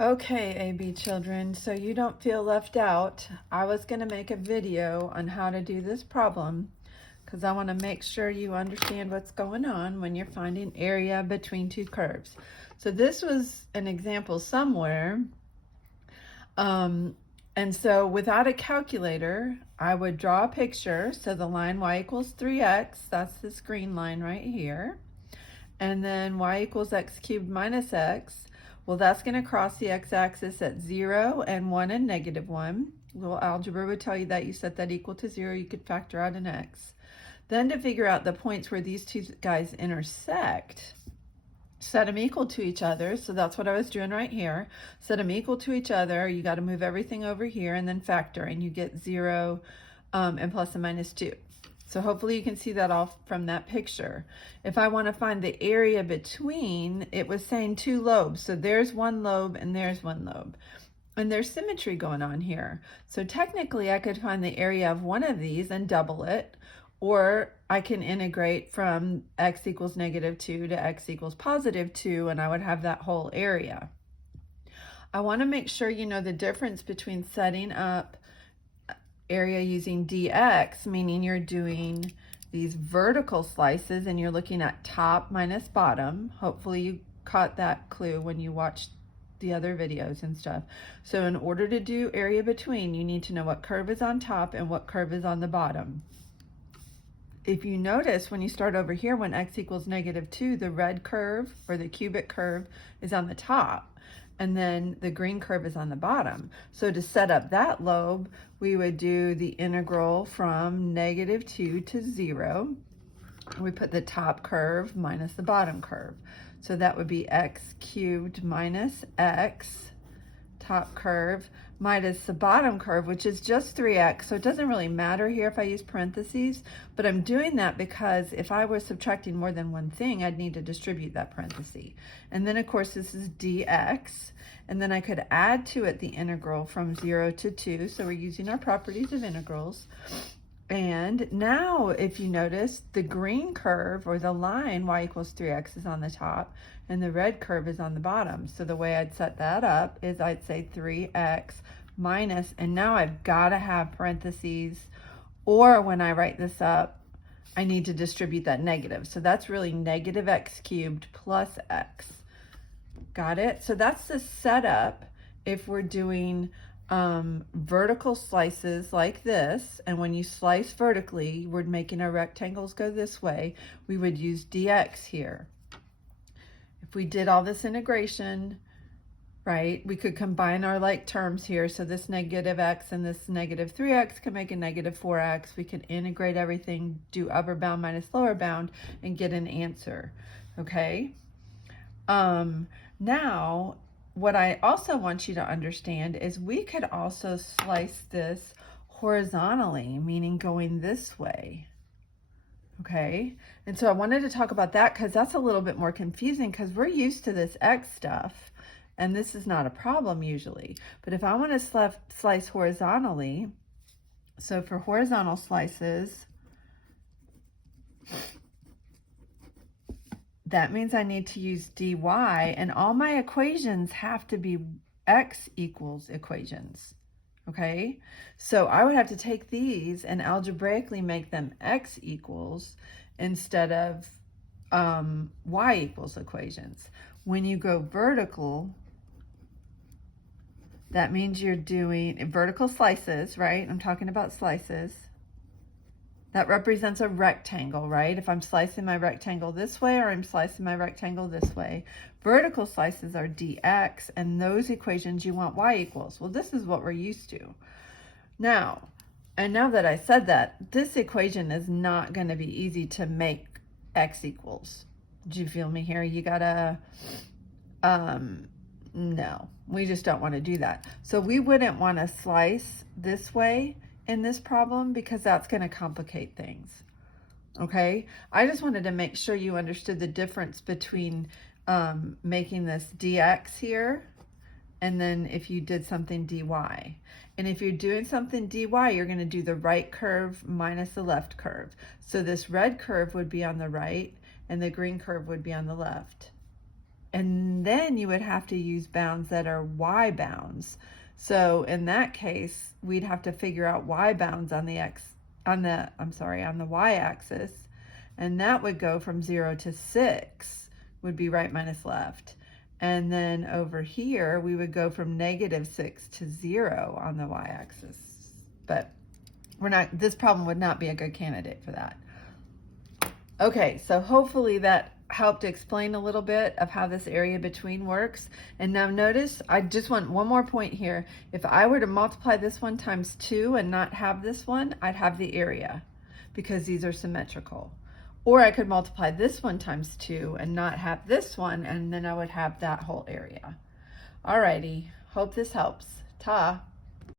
Okay, AB children, so you don't feel left out, I was going to make a video on how to do this problem because I want to make sure you understand what's going on when you're finding area between two curves. So this was an example somewhere, and so without a calculator, I would draw a picture. So the line y equals 3x, that's this green line right here. And then y equals x cubed minus x. Well, that's going to cross the x-axis at 0 and 1 and -1. Little algebra would tell you that you set that equal to 0. You could factor out an x. Then to figure out the points where these two guys intersect, set them equal to each other. So that's what I was doing right here. Set them equal to each other. You got to move everything over here and then factor, and you get 0 and plus and minus 2. So hopefully you can see that all from that picture. If I want to find the area between, it was saying 2 lobes. So there's 1 lobe and there's 1 lobe. And there's symmetry going on here. So technically I could find the area of one of these and double it, or I can integrate from x equals -2 to x equals +2, and I would have that whole area. I want to make sure you know the difference between setting up area using dx, meaning you're doing these vertical slices and you're looking at top minus bottom. Hopefully you caught that clue when you watched the other videos and stuff. So in order to do area between, you need to know what curve is on top and what curve is on the bottom. If you notice, when you start over here, when x equals -2, the red curve or the cubic curve is on the top, and then the green curve is on the bottom. So to set up that lobe, we would do the integral from -2 to 0. We put the top curve minus the bottom curve. So that would be x cubed minus x, top curve, minus the bottom curve, which is just 3x. So it doesn't really matter here if I use parentheses, but I'm doing that because if I was subtracting more than one thing, I'd need to distribute that parenthesis. And then of course this is dx, and then I could add to it the integral from 0 to 2. So we're using our properties of integrals. And now if you notice, the green curve or the line y equals 3x is on the top and the red curve is on the bottom. So the way I'd set that up is I'd say 3x minus, and now I've got to have parentheses, or when I write this up, I need to distribute that negative. So that's really -x cubed plus x. Got it? So that's the setup if we're doing vertical slices like this, and when you slice vertically, we're making our rectangles go this way, we would use dx here. If we did all this integration, right, we could combine our like terms here. So this -x and this -3x can make a -4x. We can integrate everything, do upper bound minus lower bound, and get an answer. Okay. Now, what I also want you to understand is we could also slice this horizontally, meaning going this way. Okay, and so I wanted to talk about that because that's a little bit more confusing because we're used to this x stuff and this is not a problem usually. But if I want to slice horizontally, so for horizontal slices, that means I need to use dy, and all my equations have to be x equals equations. Okay, so I would have to take these and algebraically make them x equals instead of y equals equations. When you go vertical, that means you're doing vertical slices, right? I'm talking about slices. That represents a rectangle, right? If I'm slicing my rectangle this way or I'm slicing my rectangle this way. Vertical slices are dx, and those equations you want y equals. Well, this is what we're used to. Now, and now that I said that, this equation is not going to be easy to make x equals. Do you feel me here? You gotta, no, we just don't want to do that. So we wouldn't want to slice this way in this problem because that's going to complicate things. Okay, I just wanted to make sure you understood the difference between making this dx here and then if you did something dy. And if you're doing something dy, you're going to do the right curve minus the left curve. So this red curve would be on the right and the green curve would be on the left. And then you would have to use bounds that are y bounds. So in that case, we'd have to figure out y bounds on the on the y-axis, and that would go from 0 to 6, would be right minus left. And then over here, we would go from -6 to 0 on the y-axis. But this problem would not be a good candidate for that. Okay, so hopefully that helped explain a little bit of how this area between works. And now notice, I just want one more point here. If I were to multiply this one times 2 and not have this one, I'd have the area because these are symmetrical. Or I could multiply this one times 2 and not have this one, and then I would have that whole area. Alrighty, hope this helps. Ta.